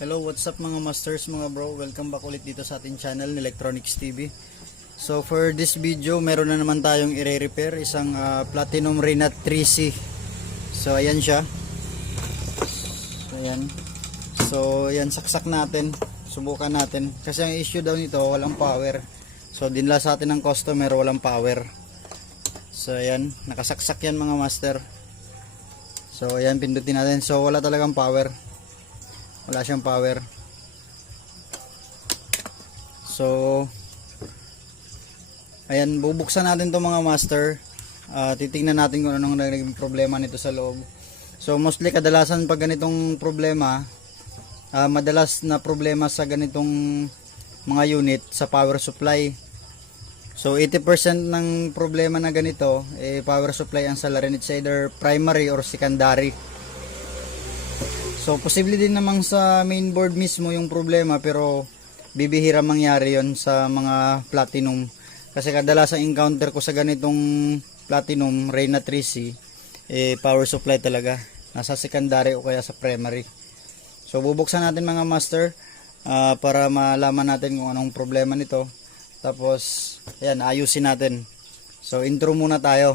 Hello, what's up mga masters, mga bro? Welcome back ulit dito sa ating channel, Electronics TV. So for this video, meron na naman tayong i-repair, isang ah, Platinum Renat 3C. So ayan siya. So ayan. So ayan, saksak natin. Subukan natin. Kasi ang issue daw nito, walang power. So dinla sa atin ng customer, walang power. So ayan, nakasaksak yan mga master. So ayan, pindutin natin. So wala talagang power wala siyang power. So ayan bubuksan natin to mga master. Ah, titingnan natin kung anong naging problema nito sa loob. So mostly kadalasan pag ganitong problema ah, madalas na problema sa ganitong mga unit sa power supply. So 80% ng problema na ganito eh, power supply ang salarin it's either primary or secondary So, posible din namang sa main board mismo yung problema pero bibihira mangyari yon sa mga platinum. Kasi kadalasan encounter ko sa ganitong platinum, Reyna 3C, eh, power supply talaga. Nasa secondary o kaya sa primary. So, bubuksan natin mga master ah, para malaman natin kung anong problema nito. Tapos, ayan, ayusin natin. So, intro muna tayo.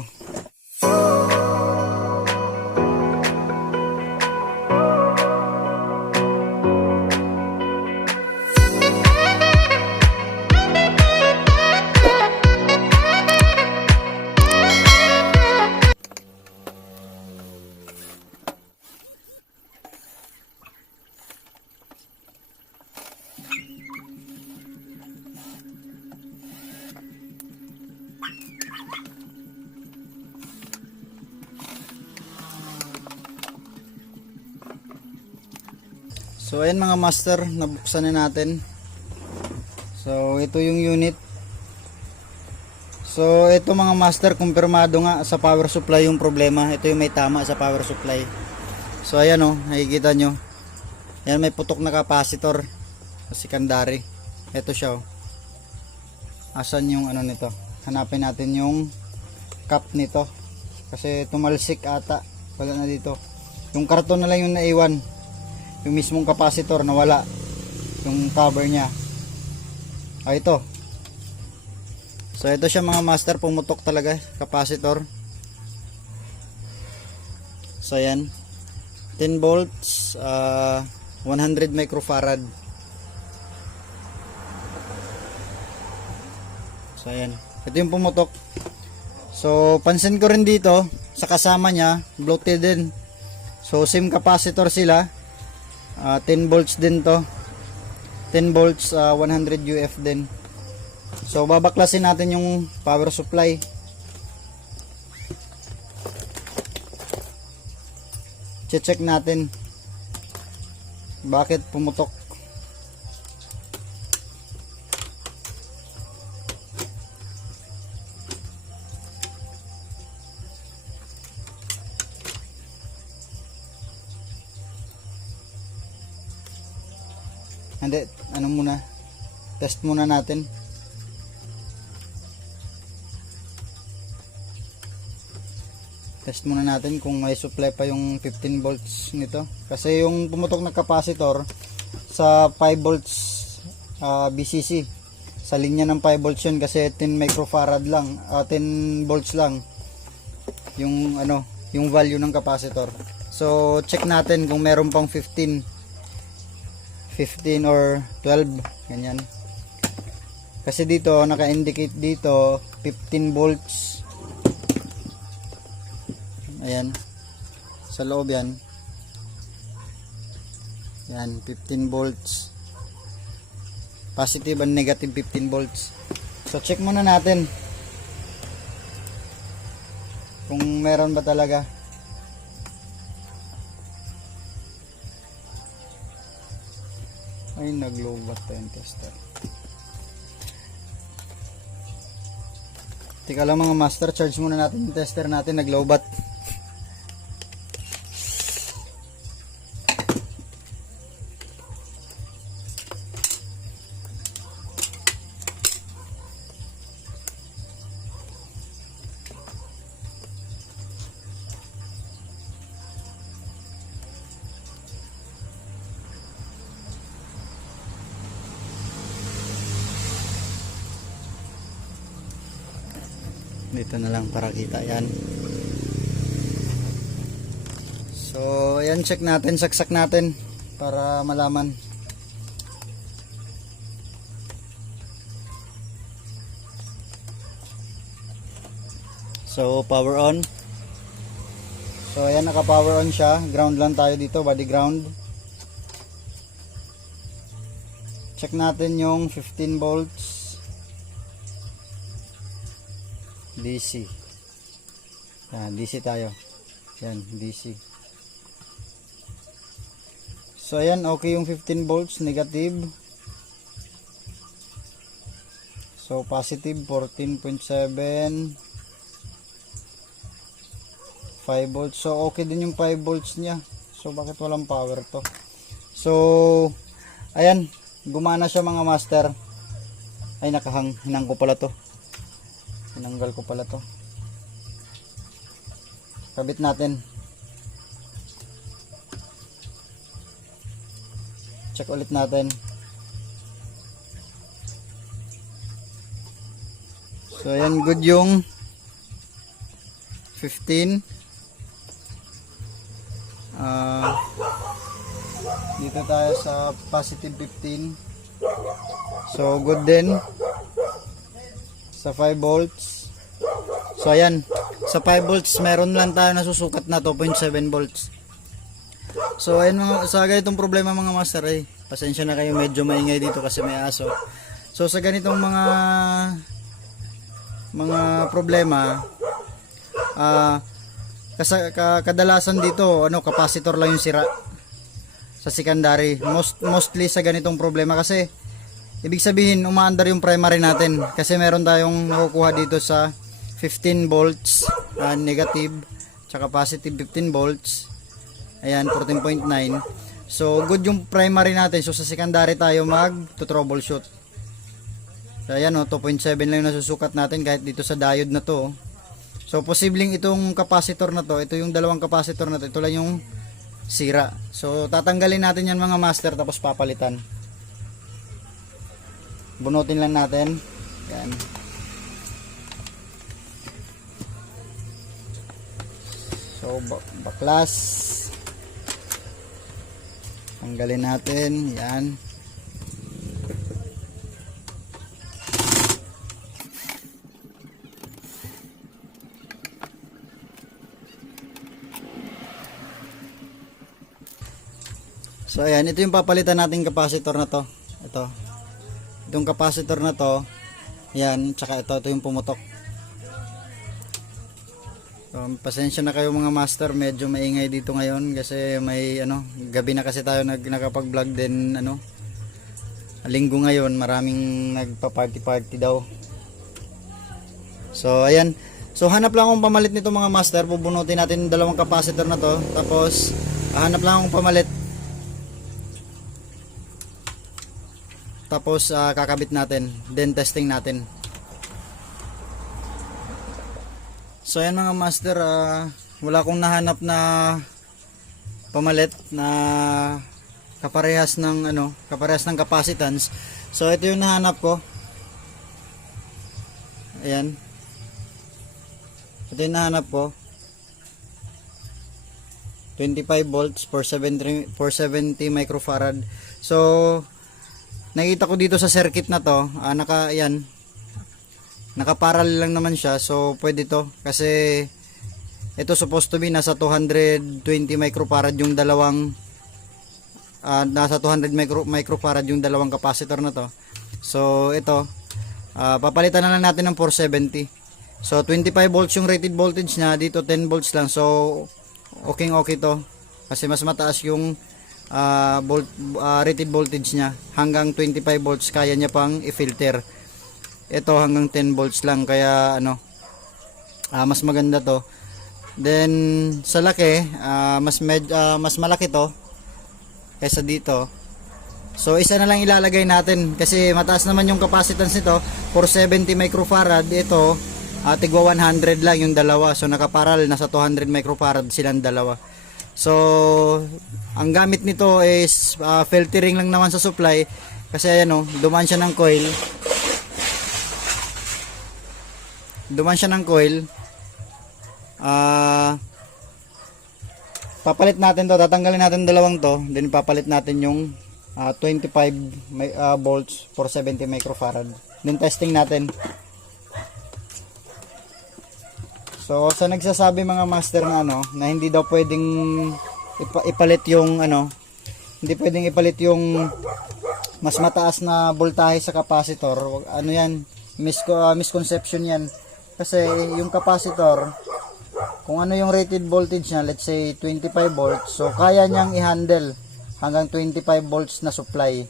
So ayan mga master, nabuksan na natin. So ito yung unit. So ito mga master, kumpirmado nga sa power supply yung problema. Ito yung may tama sa power supply. So ayan o, oh, nakikita nyo. Ayan may putok na capacitor. Secondary. Ito siya o. Asan yung ano nito? Hanapin natin yung cap nito. Kasi tumalsik ata. Wala na dito. Yung karton na lang yung naiwan yung mismong capacitor nawala yung cover niya. Ah ito. So ito siya mga master. Pumutok talaga capacitor. So yan 10 volts ah, 100 microfarad. So yan ito yung pumutok. So pansin ko rin dito sa kasama niya bloated din. So same capacitor sila Ah, 10 volts din to. 10 volts ah, 100 UF din. So babaklasin natin yung power supply. Check natin bakit pumutok Hindi, ano muna. Test muna natin. Test muna natin kung may supply pa yung 15 volts nito. Kasi yung pumutok na capacitor sa 5 volts ah, BCC. Sa linya ng 5 volts yun kasi 10 microfarad lang, ah, 10 volts lang yung ano, yung value ng capacitor. So check natin kung meron pang 15 15 or 12 ganyan. Kasi dito naka-indicate dito 15 volts. Ayan. Sa loob yan. Yan 15 volts. Positive and negative 15 volts. So check muna natin kung meron ba talaga ay naglobat pa yung tester. Teka lang mga master, charge muna natin yung tester natin, naglobat. Dito na lang para kita yan. So ayan check natin saksak natin para malaman. So power on. So ayan naka power on siya. Ground lang tayo dito body ground. Check natin yung 15 volts DC yan DC tayo. Yan DC so ayan okay yung 15 volts negative. So positive 14.7 5 volts. So okay din yung 5 volts niya. So bakit walang power to? So ayan gumana siya mga master. Ay nakahang hinang ko pala to tinanggal ko pala to. Kabit natin. Check ulit natin. So ayan good yung 15 ah dito tayo sa positive 15 so good din sa 5 volts. So ayan. Sa 5 volts meron lang tayo nasusukat na 2.7 volts. So ayan mga sa ganitong problema mga master eh pasensya na kayo. Medyo maingay dito kasi may aso. So sa ganitong mga mga problema ah kasa, ka- kadalasan dito ano capacitor lang yung sira sa secondary. Most mostly sa ganitong problema kasi ibig sabihin umaandar yung primary natin kasi meron tayong nakukuha dito sa 15 volts ah, negative tsaka positive 15 volts ayan 14.9 so good yung primary natin so sa secondary tayo mag to troubleshoot so ayan o 2.7 lang yung nasusukat natin kahit dito sa diode na to oh. So posibleng itong capacitor na to, ito yung dalawang capacitor na to, ito lang yung sira. So tatanggalin natin yan mga master tapos papalitan. Bunutin lang natin. Yan. So ba- baklas. Tanggalin natin, yan. So ayan, ito yung papalitan nating capacitor na to. Ito. Itong capacitor na to, yan, tsaka ito, ito yung pumutok. So, pasensya na kayo mga master, medyo maingay dito ngayon kasi may ano, gabi na kasi tayo nag nakapag-vlog din ano. Linggo ngayon, maraming nagpa-party-party daw. So ayan, so hanap lang akong pamalit nito mga master, bubunutin natin yung dalawang capacitor na to, tapos hanap lang akong pamalit tapos ah, kakabit natin. Then testing natin. So ayan mga master ah, wala akong nahanap na pamalit na kaparehas ng ano kaparehas ng capacitance. So ito yung nahanap ko. Ayan. Ito yung nahanap ko. 25 volts for 70, for 70 microfarad. So nakita ko dito sa circuit na to, ah, naka, yan, nakaparal lang naman siya, so pwede to, kasi ito supposed to be nasa 220 microfarad yung dalawang, ah, nasa 200 micro, microfarad yung dalawang capacitor na to. So ito, ah, papalitan na lang natin ng 470. So 25 volts yung rated voltage niya, dito 10 volts lang, so okay okay to, kasi mas mataas yung ah, volt, ah, rated voltage niya. Hanggang 25 volts kaya niya pang i-filter. Ito hanggang 10 volts lang. Kaya ano ah, mas maganda to. Then sa laki ah, mas med, ah, mas malaki to kaysa dito. So isa na lang ilalagay natin kasi mataas naman yung capacitance nito. For 70 microfarad ito ah, tigwa 100 lang yung dalawa. So nakaparal nasa 200 microfarad silang dalawa So, ang gamit nito is ah, filtering lang naman sa supply kasi ayan oh, dumaan siya ng coil. duman siya ng coil. Ah, papalit natin to, tatanggalin natin dalawang to, then papalit natin yung ah, 25 mi- ah, volts for 70 microfarad. Then testing natin. So, sa nagsasabi mga master na ano, na hindi daw pwedeng ipa- ipalit yung ano, hindi pwedeng ipalit yung mas mataas na voltahe sa capacitor. Ano yan? Mis ah, misconception yan. Kasi yung capacitor, kung ano yung rated voltage niya, let's say 25 volts, so kaya niyang i-handle hanggang 25 volts na supply.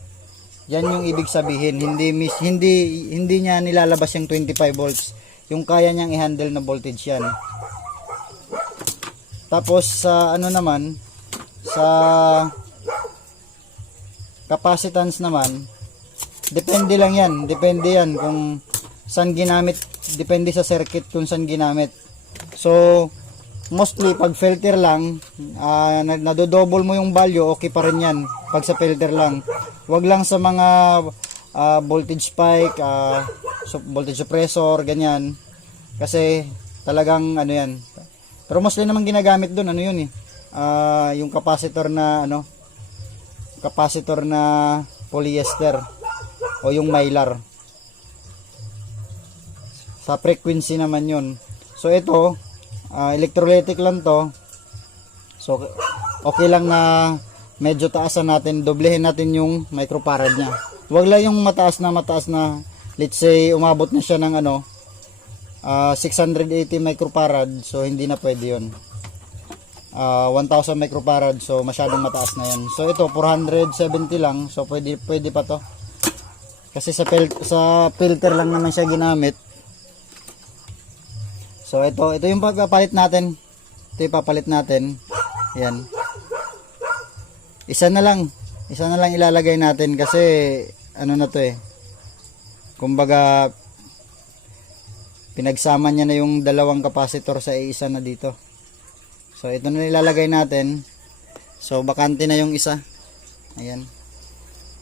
Yan yung ibig sabihin, hindi mis hindi hindi niya nilalabas yung 25 volts. Yung kaya niyang i-handle na voltage yan. Tapos sa ano naman, sa capacitance naman, depende lang yan. Depende yan kung saan ginamit. Depende sa circuit kung saan ginamit. So, mostly pag filter lang, na- nadodouble mo yung value, okay pa rin yan. Pag sa filter lang. Wag lang sa mga ah, voltage spike, so- voltage suppressor, ganyan. Kasi talagang ano yan. Pero mostly naman ginagamit doon, ano yun eh. Ah, yung capacitor na ano, capacitor na polyester o yung mylar. Sa frequency naman yun. So ito, ah, electrolytic lang to. So okay lang na medyo taasan natin, doblehin natin yung microfarad niya. Huwag lang yung mataas na mataas na let's say umabot na siya ng ano ah, 680 microfarad so hindi na pwede yun. Ah, 1000 microfarad so masyadong mataas na yan. So ito 470 lang so pwede pwede pa to. Kasi sa fil- sa filter lang naman siya ginamit. So ito ito yung pagpapalit natin. Ito yung papalit natin. Yan. Isa na lang. Isa na lang ilalagay natin kasi ano na to eh. Kumbaga pinagsama niya na yung dalawang capacitor sa isa na dito. So ito na ilalagay natin. So bakante na yung isa. Ayan.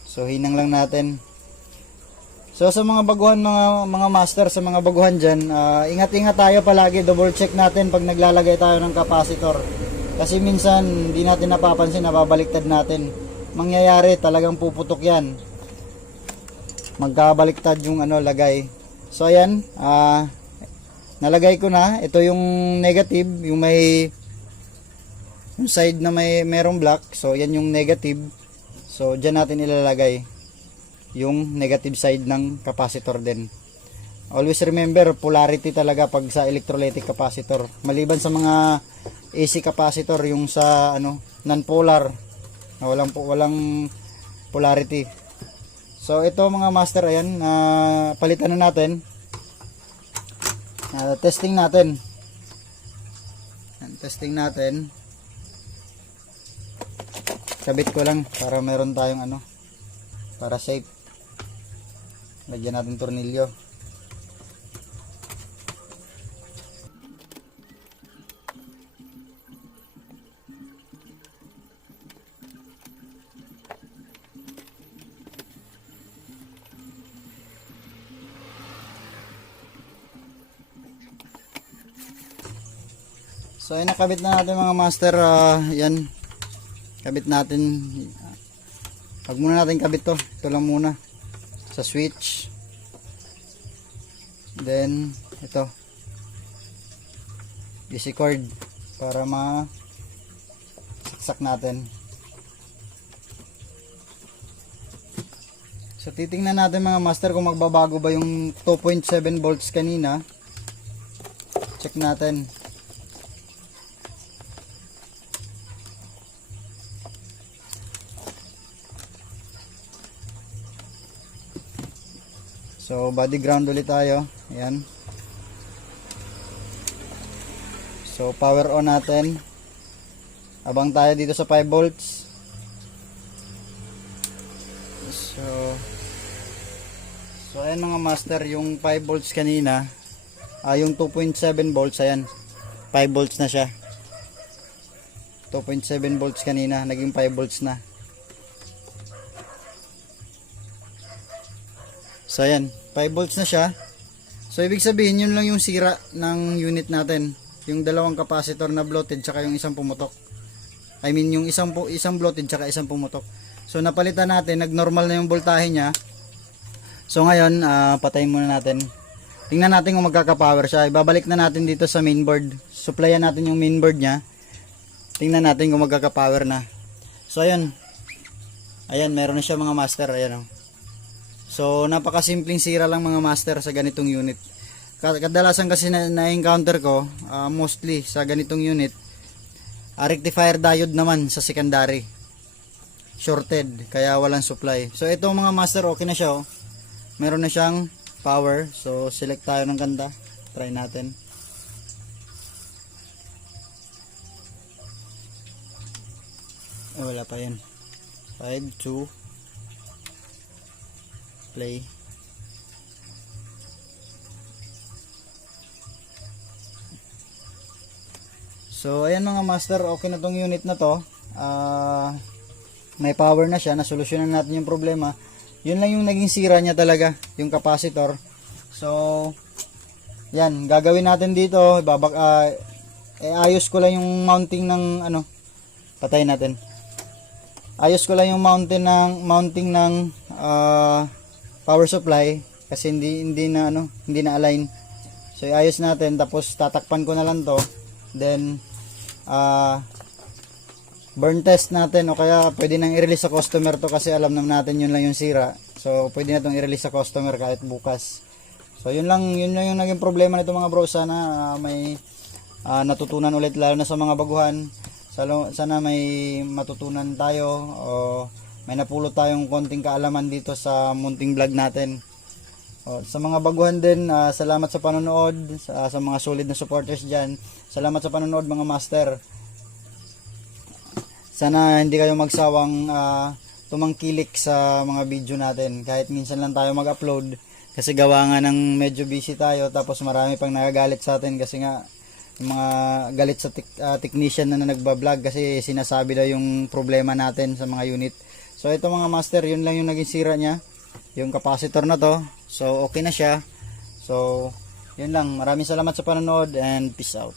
So hinang lang natin. So sa mga baguhan mga mga master sa mga baguhan diyan, ingat-ingat tayo palagi, double check natin pag naglalagay tayo ng capacitor. Kasi minsan hindi natin napapansin, nababaliktad natin. Mangyayari talagang puputok 'yan. Magkabaliktad yung ano lagay. So ayan, ah nalagay ko na. Ito yung negative, yung may yung side na may merong black. So yan yung negative. So diyan natin ilalagay yung negative side ng capacitor din. Always remember, polarity talaga pag sa electrolytic capacitor. Maliban sa mga AC capacitor, yung sa ano, non-polar, na walang walang polarity. So ito mga master ayan, ah, palitan na natin. Ah, testing natin. Ayan, testing natin. Kabit ko lang para meron tayong ano, para safe. Lagyan natin tornilyo. So, ay nakabit na natin mga master. ah, yan. Kabit natin. Huwag muna natin kabit to. Ito lang muna sa switch then ito DC cord para ma saksak natin so titingnan natin mga master kung magbabago ba yung 2.7 volts kanina check natin So, body ground ulit tayo. Ayan. So, power on natin. Abang tayo dito sa 5 volts. So, so ayan mga master, yung 5 volts kanina, ah, yung 2.7 volts, ayan. 5 volts na siya. 2.7 volts kanina, naging 5 volts na. So ayan, 5 volts na siya. So ibig sabihin yun lang yung sira ng unit natin. Yung dalawang capacitor na bloated tsaka yung isang pumutok. I mean yung isang pu- isang bloated tsaka isang pumutok. So napalitan natin, nag-normal na yung voltahe niya. So ngayon, ah, patayin muna natin. Tingnan natin kung magkaka-power siya. Ibabalik na natin dito sa mainboard. Supplyan natin yung mainboard niya. Tingnan natin kung magkaka-power na. So ayun. Ayan, meron na siya mga master. Ayan oh. So, napakasimpleng sira lang mga master sa ganitong unit. Ka- Kadalasan kasi na- na-encounter ko, ah, mostly sa ganitong unit, ah, rectifier diode naman sa secondary. Shorted, kaya walang supply. So, ito mga master, okay na siya. Oh. Meron na siyang power. So, select tayo ng ganda. Try natin. Ah, wala pa yan. 5, 2, play. So, ayan mga master, okay na tong unit na to. Ah, may power na siya, nasolusyonan natin yung problema. Yun lang yung naging sira niya talaga, yung capacitor. So, yan, gagawin natin dito, babak, ah, eh, ayos ko lang yung mounting ng, ano, patay natin. Ayos ko lang yung mounting ng, mounting ng, ah, power supply kasi hindi hindi na ano, hindi na align. So iayos natin tapos tatakpan ko na lang 'to. Then ah burn test natin o kaya pwede nang i-release sa customer to kasi alam naman natin yun lang yung sira. So pwede na tong i-release sa customer kahit bukas. So yun lang yun lang yung naging problema nito mga bro sana ah, may ah, natutunan ulit lalo na sa mga baguhan. Sana may matutunan tayo o may napulot tayong konting kaalaman dito sa munting vlog natin. O, sa mga baguhan din, ah, salamat sa panonood, sa, sa mga solid na supporters dyan. Salamat sa panonood mga master. Sana hindi kayo magsawang ah, tumangkilik sa mga video natin. Kahit minsan lang tayo mag-upload. Kasi gawa nga ng medyo busy tayo. Tapos marami pang nagagalit sa atin kasi nga yung mga galit sa ah, technician na, na nagbablog kasi sinasabi daw yung problema natin sa mga unit. So ito mga master, yun lang yung naging sira niya. Yung capacitor na to. So okay na siya. So yun lang. Maraming salamat sa panonood and peace out.